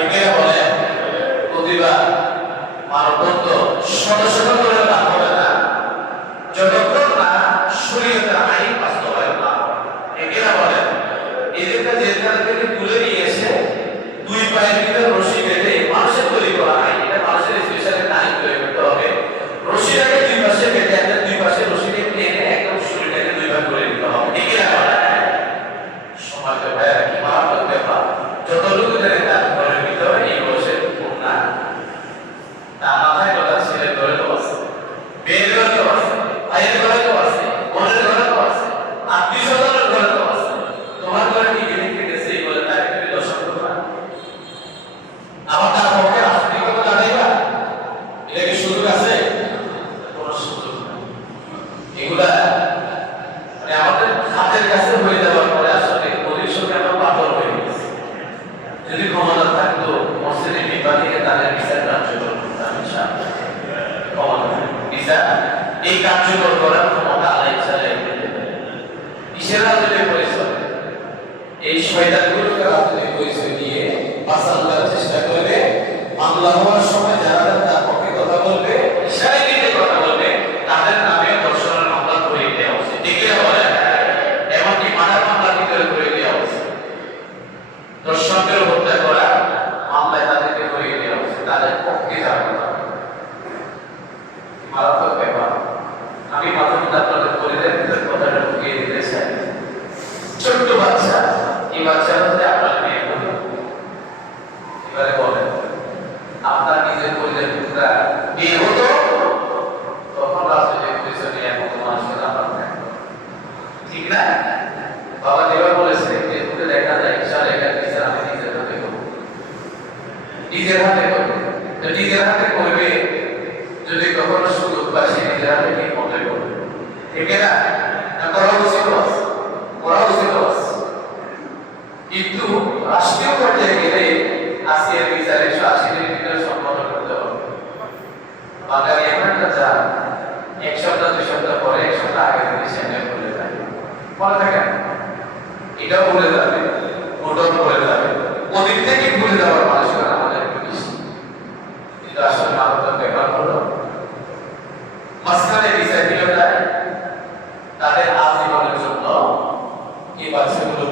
একেরা বলেন প্রতিবার মানববন্ধ শত শত করে লাভ হবে না যতক্ষণ না শরীয়তের আইন বাস্তবায়ন না হয়। একেরা বলেন এদেরকে জেলখানা থেকে তুলে নিয়ে এসে দুই পায়ের ভিতরে রশি বেঁধে মানুষের তৈরি করা হয়, এটা মানুষের স্পেশাল একটা আইন তৈরি করতে হবে। রশিটাকে দুই পাশে বেঁধে দুই পাশে রশিকে টেনে একদম শরীরটাকে দুই ভাগ করে দিতে হবে। একেরা বলেন সমাজে ভাইয়েরা কি মারাত্মক ব্যাপার। যত লোক জানে তার ঘরের ভিতরে এই বয়সের কন্যা তার মাথায় কথা ছেলের ঘরে তো আছে, মেয়ের ঘরে তো আছে, ভাইয়ের ঘরে তো আছে, বোনের ঘরে তো আছে, আত্মীয় স্বজনের ঘরে তো আছে। তোমার ঘরে কি গেলে গেছে এই বলে তাকে তুমি দর্শন করবে না? আবার তার পক্ষে রাষ্ট্রীয়তা দাঁড়াইবা, এটা কি সুযোগ আছে? কোনো সুযোগ নেই। এগুলা মানে আমাদের হাতের কাছে হয়ে যাওয়ার পরে আসলে পরিশ্রমে আমরা পাথর হয়ে গেছে। যদি ক্ষমতা থাকতো মসজিদের বিভাগে তাদের বিচার কার্যকর করতাম ইনশাআল্লাহ। ক্ষমতা বিচার এই কার্যকর করার ক্ষমতা আল্লাহ ইচ্ছা রেখে দেবে। কিসের রাজনৈতিক পরিচয়? এই শয়তানগুলোকে রাজনৈতিক পরিচয় দিয়ে বাঁচান করার চেষ্টা করবে। মামলা হওয়ার সময় যারা তার পক্ষে কথা বলবে, ইশারায় দিতে কথা বলবে, তাদের নামে ধর্ষণের মামলা করে দেওয়া উচিত। দেখলে বলে এমনকি মার্ডার মামলার ভিতরে করে দেওয়া উচিত। দর্শকের হত্যা করা মামলায় তাদেরকে করিয়ে দেওয়া উচিত, তাদের পক্ষে যাবে না। মারাত্মক ব্যাপার। আমি মাঝে মধ্যে আপনাদের পরিবারের ভিতরে কথাটা ঢুকিয়ে দিতে চাই। ছোট্ট বাচ্চা, এই বাচ্চার মধ্যে আপনার মেয়ে বলে এবারে বলেন আপনার নিজের পরিবারের ভিতরে বিয়ে হতো তখন রাজনৈতিক পরিচয় নিয়ে মতো মানুষের আপনার থাকতো, ঠিক না? বাবা দেবা বলেছে যে তোকে দেখা যায় ইশারা একার বিচার আমি নিজের হাতে করব, নিজের হাতে করব। তো নিজের হাতে করবে যদি কখনো সুযোগ পায় সে নিজের হাতে ঠিক মতো করবে, ঠিক না? করা উচিত আছে, করা উচিত আছে। কিন্তু রাষ্ট্রীয় পর্যায়ে গেলে আসিয়ার বিচারে 180 দিনের ভিতরে সম্পন্ন করতে হবে। বাঙালি এমন একটা চাল এক সপ্তাহ দুই সপ্তাহ পরে এক সপ্তাহ আগে থেকে সেন্টার খুলে যায়, মনে থাকে এটাও ভুলে যাবে, ওটাও ভুলে যাবে। ওদিক থেকে ভুলে যাওয়ার মানুষের আমাদের একটু বেশি। কিন্তু আসলে মানবতার ব্যাপার হলো মাঝখানে বিচার দিল তাদের আজীবনের জন্য এই বাচ্চাগুলো